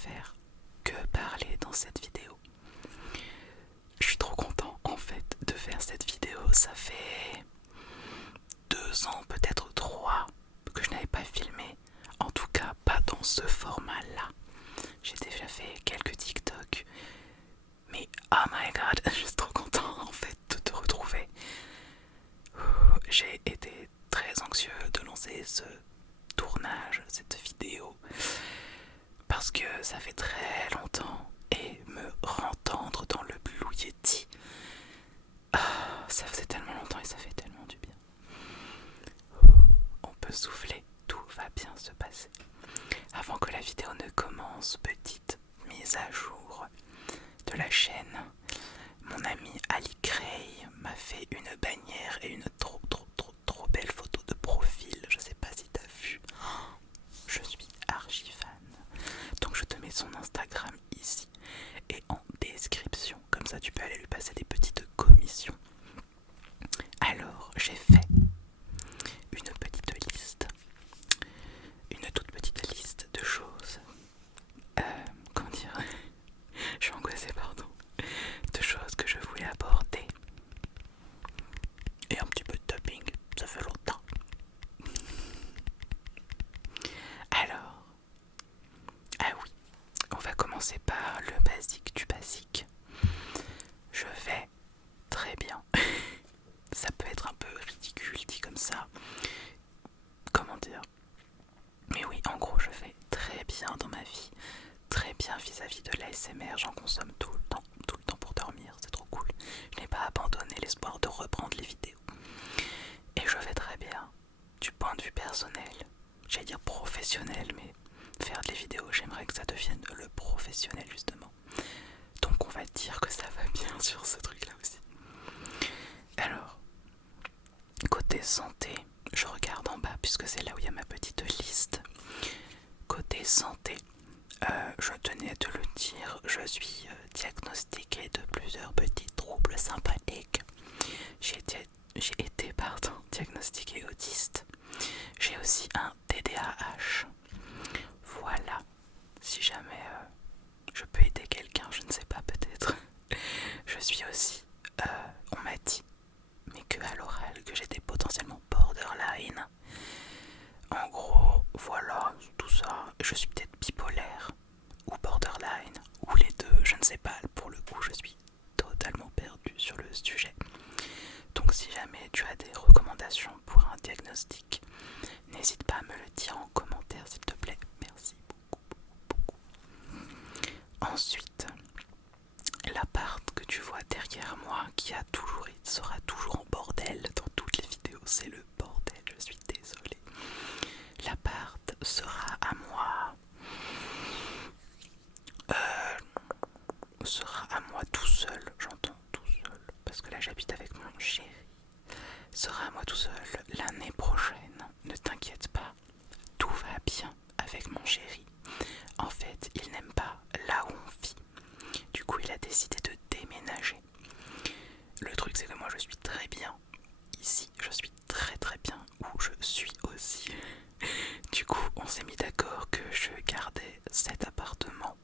faire que parler dans cette vidéo. Je suis trop content en fait de faire cette vidéo. Ça fait 2 ans, peut-être 3, que je n'avais pas filmé. En tout cas, pas dans ce format-là. J'ai déjà fait quelques TikTok. Mais oh my god, je suis trop content en fait de te retrouver. J'ai été très anxieux de lancer ce tournage, cette vidéo. Parce que ça fait très longtemps et me entendre dans le Blue Yeti. Ça faisait tellement longtemps et ça fait tellement du bien. On peut souffler, tout va bien se passer. Avant que la vidéo ne commence, petite mise à jour de la chaîne. Mon ami Ali Cray m'a fait une bannière et une trop belle photo de profil. Je sais pas si t'as vu. Je suis archi fan. Donc je te mets son Instagram ici et en description. Comme ça tu peux aller lui passer des petites commissions. Alors j'ai fait une petite liste. Une toute petite liste de choses. Comment dire? Je suis angoissée, pardon. De choses que je voulais aborder. Et un petit peu de tapping, ça fait longtemps. Alors, ah oui, on va commencer par le basique du basique. Je vais très bien. Ça peut être un peu ridicule dit comme ça. Comment dire? Mais oui, en gros, je vais très bien dans ma vie. Très bien vis-à-vis de l'ASMR, j'en consomme tout le temps pour dormir, c'est trop cool. Je n'ai pas abandonné l'espoir de reprendre les vidéos. Et je vais très bien du point de vue personnel, j'allais dire professionnel, mais faire des vidéos, j'aimerais que ça devienne le professionnel justement. Donc on va dire que ça va bien sur ce truc-là aussi. Alors, côté santé, je regarde en bas puisque c'est là où il y a ma petite liste. Côté santé, je tenais à te le dire, je suis diagnostiquée de plusieurs petits troubles sympathiques. J'ai été diagnostiquée autiste. J'ai aussi un TDAH. Voilà. Si jamais je peux aider quelqu'un, je ne sais pas, peut-être. Je suis aussi, on m'a dit, mais que à l'oral, que j'étais potentiellement borderline. En gros, voilà, tout ça. Je suis peut-être bipolaire ou borderline, ou les deux, je ne sais pas. Pour le coup, je suis totalement perdue sur le sujet. Donc si jamais tu as des recommandations pour un diagnostic, n'hésite pas à me le dire en commentaire s'il te plaît. Merci beaucoup. Ensuite, l'appart que tu vois derrière moi, qui sera toujours en bordel dans toutes les vidéos, c'est le bordel, je suis désolée. L'appart sera à moi. Sera à moi tout seul, j'entends tout seul, parce que là j'habite avec mon chéri. Sera à moi tout seul l'année prochaine, ne t'inquiète pas, tout va bien avec mon chéri. En fait, il n'aime pas là où on vit, du coup il a décidé de déménager. Le truc c'est que moi je suis très bien ici, je suis très bien où je suis aussi. Du coup on s'est mis d'accord que je gardais cet appartement.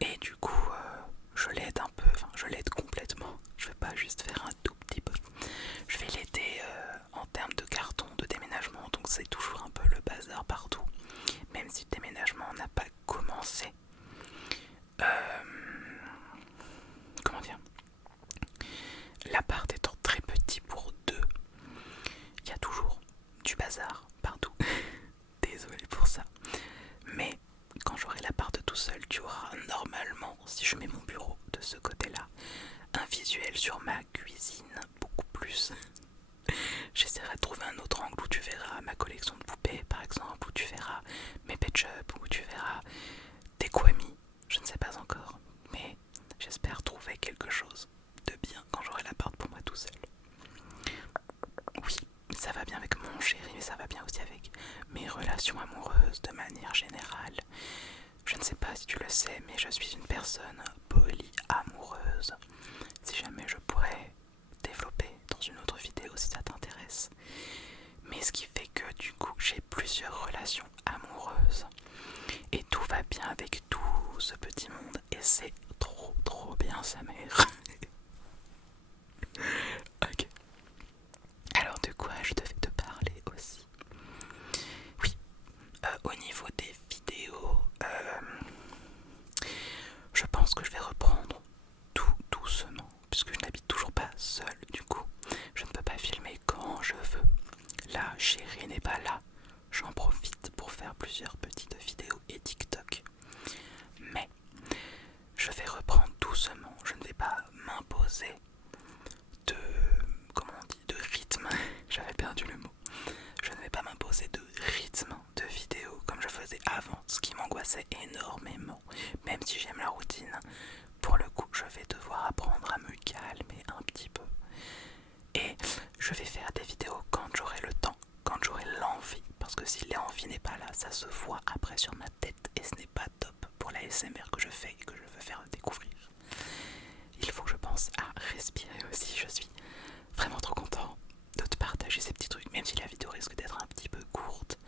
Et du coup, je l'aide un peu, enfin je l'aide complètement. Je vais pas juste faire un tout petit peu. Je vais l'aider en termes de carton de déménagement, donc c'est toujours un peu le bazar partout. Même si le déménagement n'a pas commencé. Comment dire? L'appart étant très petit pour deux, il y a toujours du bazar partout. Désolée pour ça. Mais quand j'aurai l'appart tout seul, tu auras normalement, si je mets mon bureau de ce côté-là, un visuel sur ma cuisine beaucoup plus. J'essaierai de trouver un autre angle où tu verras ma collection de poupées par exemple, où tu verras mes pet shops, où tu verras des Kwami, je ne sais pas encore, mais j'espère trouver quelque chose de bien quand j'aurai l'appart pour moi tout seul. Oui, ça va bien avec mon chéri, mais ça va bien aussi avec mes relations amoureuses de manière générale. Je ne sais pas si tu le sais, mais je suis une personne polyamoureuse. Si jamais je pourrais développer dans une autre vidéo si ça t'intéresse. Mais ce qui fait que du coup j'ai plusieurs relations amoureuses heureuse. Et tout va bien avec tout ce petit monde. Et c'est trop bien sa mère. Ok. Alors de quoi je devais te parler aussi? Oui, au niveau des vidéos, je pense que je vais reprendre tout doucement, puisque je n'habite toujours pas seule. Du coup, je ne peux pas filmer quand je veux. La chérie n'est pas là. J'en profite pour faire plusieurs petites vidéos et TikTok. Mais je vais reprendre doucement. Je ne vais pas m'imposer de, comment on dit, de rythme. J'avais perdu le mot. Je ne vais pas m'imposer de rythme de vidéo comme je faisais avant, ce qui m'angoissait énormément. Même si j'aime la routine, pour le coup, je vais devoir apprendre à me calmer un petit peu. Et je vais faire des vidéos quand j'aurai le temps, quand j'aurai l'envie. Parce que si l'envie n'est pas là, ça se voit après sur ma tête et ce n'est pas top pour la SMR que je fais et que je veux faire découvrir. Il faut que je pense à respirer aussi. Je suis vraiment trop content de te partager ces petits trucs, même si la vidéo risque d'être un petit peu courte.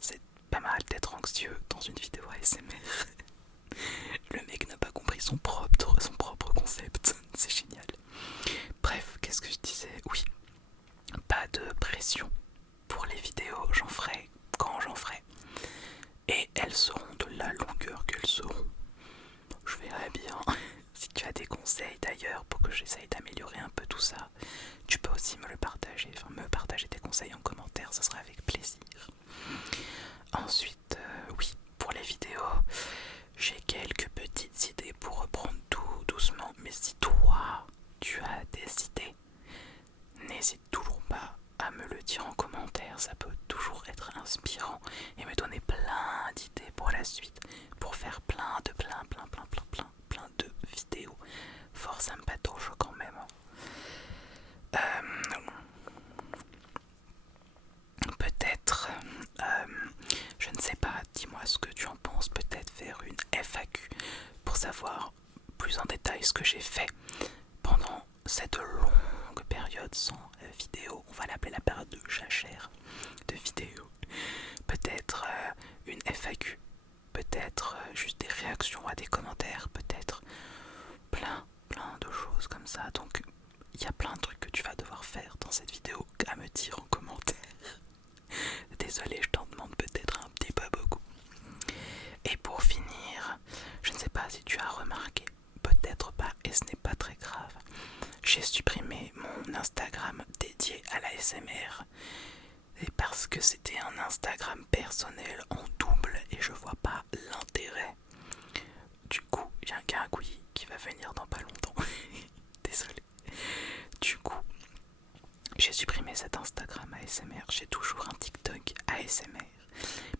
C'est pas mal d'être anxieux dans une vidéo ASMR. Le mec n'a pas compris son propre concept. C'est génial. Bref, qu'est-ce que je disais? Oui, pas de pression pour les vidéos. J'en ferai quand j'en ferai. Et elles seront de la longueur qu'elles seront. Je verrai bien. Si tu as des conseils d'ailleurs pour que j'essaye d'améliorer un peu tout ça, tu peux aussi me le partager. Enfin, me partager tes conseils en commentaire, ça sera avec plaisir. Ensuite, oui, pour les vidéos, j'ai quelques petites idées pour reprendre tout doucement. Mais si toi, tu as des idées, n'hésite toujours pas à me le dire en commentaire. Ça peut toujours être inspirant et me donner plein d'idées pour la suite, pour faire plein de vidéos. Force à me patauge quand même. Peut-être, je ne sais pas, dis-moi ce que tu en penses, peut-être faire une FAQ pour savoir plus en détail ce que j'ai fait pendant cette longue période sans vidéo. On va l'appeler la période de jachère de vidéo. Peut-être une FAQ, peut-être juste des réactions à des commentaires, peut-être plein de choses comme ça. Donc il y a plein de trucs que tu vas devoir faire dans cette vidéo à me dire en commentaire. Désolé, je t'en demande peut-être un petit peu beaucoup. Et pour finir, je ne sais pas si tu as remarqué, peut-être pas et ce n'est pas très grave, j'ai supprimé mon Instagram dédié à la SMR. Et parce que c'était un Instagram personnel en double et je vois pas l'intérêt. Du coup, il y a un gargouille qui va venir dans pas longtemps. Désolé. Du coup, j'ai supprimé cet Instagram ASMR. J'ai toujours un TikTok ASMR.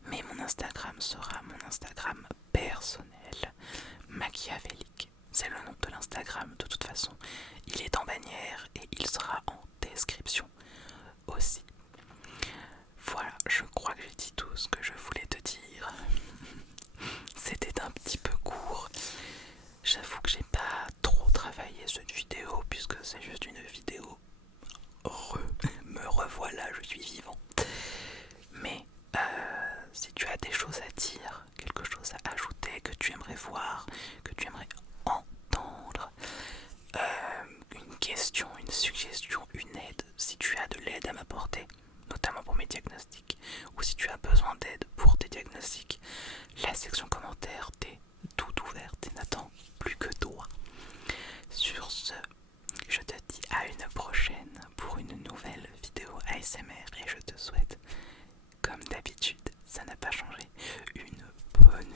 Mais mon Instagram sera mon Instagram personnel, machiavélique. C'est le nom de l'Instagram de toute façon. Il est en bannière et il sera en description aussi. Voilà, je crois que j'ai dit tout ce que je voulais te dire. C'était un petit peu court. J'avoue que j'ai pas trop travaillé cette vidéo puisque c'est juste une vidéo. Me revoilà, je suis vivant. Mais si tu as des choses à dire, quelque chose à ajouter, que tu aimerais voir, que tu aimerais entendre, une question, une suggestion, une aide, si tu as de l'aide à m'apporter, notamment pour mes diagnostics, ou si tu as besoin d'aide pour tes diagnostics, la section commentaires t'est toute ouverte et n'attend plus que toi. Sur ce, je te dis à une prochaine pour une nouvelle vidéo ASMR et je te souhaite, comme d'habitude, ça n'a pas changé, une bonne